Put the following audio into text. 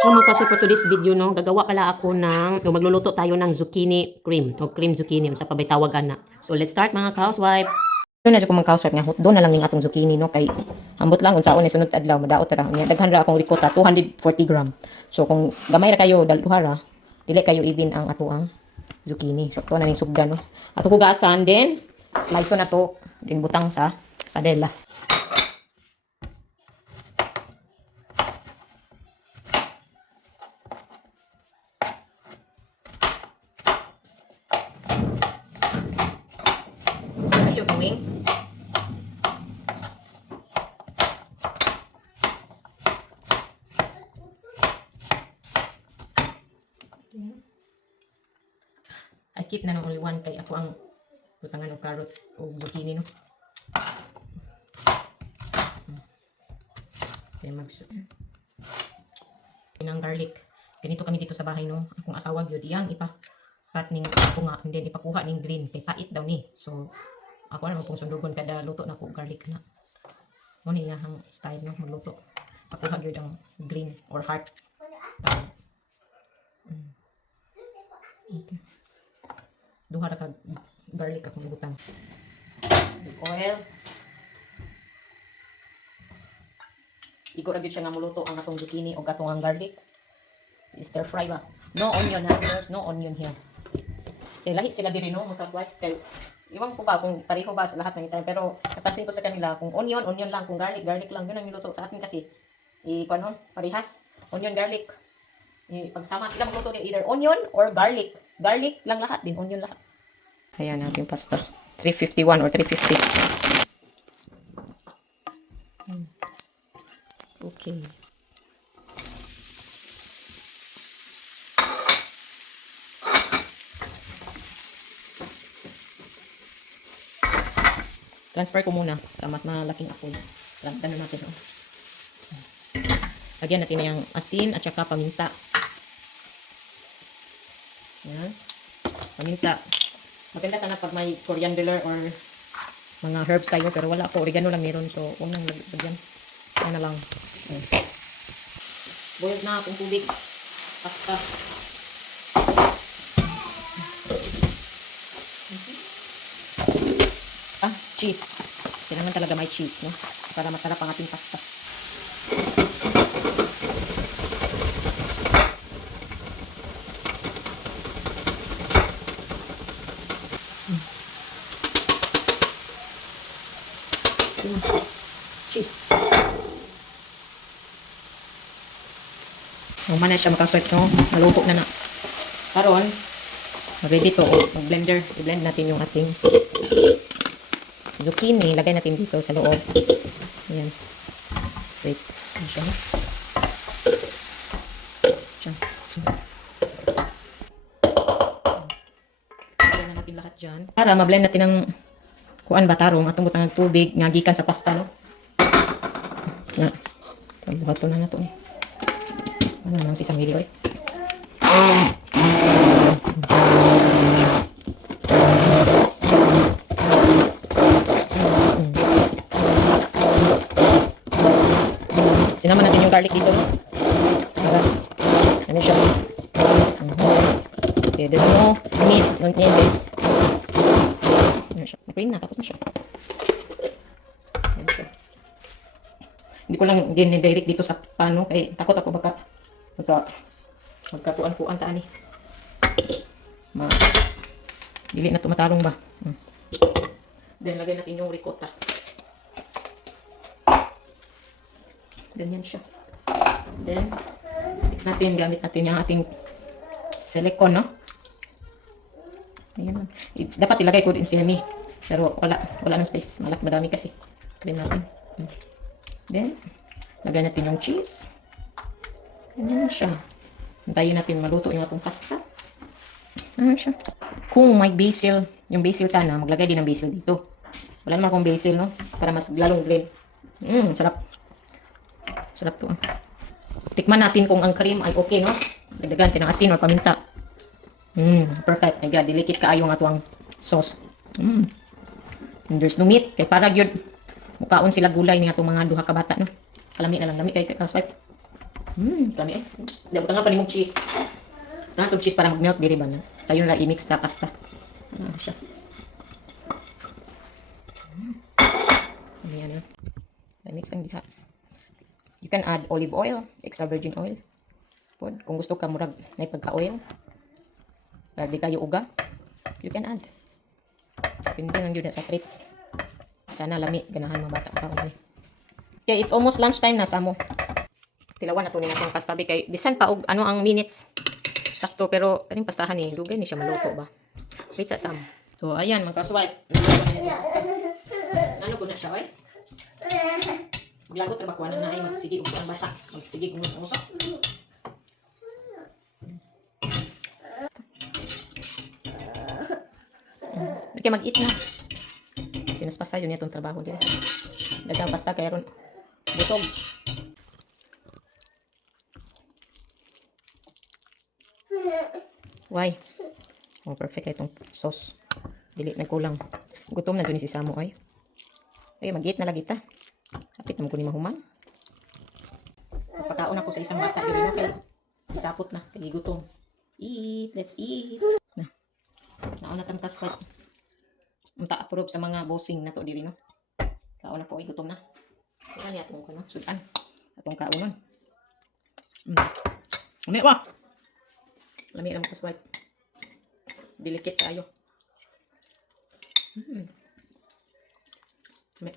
So mga kaso for today's video no, gagawa pala ako ng, magluluto tayo ng zucchini cream o cream zucchini sa pabay tawagan na. So let's start mga housewife. Doon na ko mga housewife nga doon na lang ning atong zucchini no kay ambot lang unsaon ni sunod adlaw madaot ra nya daghan ra akong ricotta 240 gram. So kung gamay ra kayo duha ra dili kayo even ang ato ang zucchini. So to na ning sugdan no. Ato ko gasan then slice na to din butang sa padella. What are you doing? I keep na ng only one kay ako ang butangan og carrot o zucchini no. Kaya ng garlic. Ganito kami dito sa bahay no. Akong asawa gyud iyang cut ning ako nga and then ipakuha ning green kay pait daw ni. So ako naman pong sundugon kada luto na ko garlic na. Mo ni yang style no magluto. Pakuha gyud ang green or heart. Okay. Duha ra ka garlic akong butang. Oil. Igo ra gyud siya nga muluto ang atong zucchini o atong ang garlic. Stir fry ba? No onion ha, there's no onion here. Kaya lahi sila diri no, mga housewife. Kaya iwan ko ba kung pareho ba sa lahat ng time, pero katasin ko sa kanila kung onion lang, kung garlic lang, yun ang niluto sa atin kasi. Kuan no, parehas. Onion, garlic. Pagsama sila magluto ni either onion or garlic. Garlic lang lahat din, onion lahat. Ayan natin pasta. 351 or 350. Okay. Transfer ko muna sa mas malaking apoy. Lagyan natin. Oh. Lagyan natin na yung asin at saka paminta. Yan. Paminta. Maganda sana pag may coriander or mga herbs tayo pero wala ako. Oregano lang meron. So, unang lagyan. Yan na lang. Yan. Boiled na akong tubig. Pasta. Cheese. Kailangan talaga may cheese, no? Para masarap ang ating pasta. Cheese. Umana siya makaswert, no? Maluto na na. Karon, ready to. Mag-blender. I-blend natin yung ating zucchini, lagay natin dito sa loob. Ayan. Wait. Ayan siya. Ayan. Lagay na natin lahat dyan. Para ma-blend natin ng kuan ba tarong atong butang ng tubig nga gikan sa pasta, no? Na. Buhato na to eh. Ano nang si Samili, oy. Sinama natin yung garlic dito, no? Para, ano siya? Okay, there's no meat. Don't need it. Ano siya? Na-clean na, tapos na siya. Ayan siya. Hindi ko lang din-direct dito sa pano, kaya takot ako baka magkakuan-kuan taan eh. Dili na tumatalong ba? Then, lagay natin yung ricotta. Ganyan siya. Then, mix natin, gamit natin yung ating silicone, no? Ayan. Dapat ilagay ko din siya ni. Pero wala ng space. Madami kasi. Clean natin. Then, lagay natin yung cheese. Ganyan siya. Hintayin natin maluto yung atong pasta. Ayan siya. Kung may basil, yung basil sana, maglagay din ng basil dito. Wala naman akong basil, no? Para mas lalong blend. Sarap. Sarap to. Tikman natin kung ang cream ay okay, no? Dagdagan natin ng asin or paminta. Perfect. My God, dilikit kaayo nga tuwang sauce. And there's no meat. Kay para gyud mukaon sila gulay ni atong mga duha ka bata, no? Kalami na lang, lami kay housewife. Kami eh. Dapat nga pa ni mong cheese. Itong cheese para mag-melt diri ba na. Sayo na i-mix sa pasta. Siya. Yan. I-mix ang diha. You can add olive oil, extra virgin oil. Kung gusto ka murag may pagka-oil. Di kayo uga, you can add. Pindi lang yun sa trip. Sana lami, ganahan mga bata ka. Okay, it's almost lunchtime na sa mo. Tilawan na to nila itong pasta. Kay bisan pa og ano ang minutes. Sakto, pero kaning pastahan ni dugay ni siya maluto ba. Wait sa sam. So ayan, magka-swipe. Ano ko na siya, eh? Maglago trabakuan na ay magsige og ang basa. Magsige og usok. Hindi kayo mag-eat na. Pinaspasa yun itong trabaho din. Dagang pasta kaya ron. Busog. Why? Oh, perfect itong sauce. Dili na kulang. Gutom na dun si Samo ay. Ay, mag-eat na lagi ta. Kapit naman ko ni mahumang. Pagkaon ako sa isang bata. Dili na kay isapot na. Kaya gutom. Eat. Let's eat. Nauna tang taspat. Unta approve sa mga bossing na to diri no. Kaon na po ay gutom na. Ano niya atong kuno? Sudan. Atong kaunon. Umi wa. Lami lang kaswat. Delicate tayo. Umi.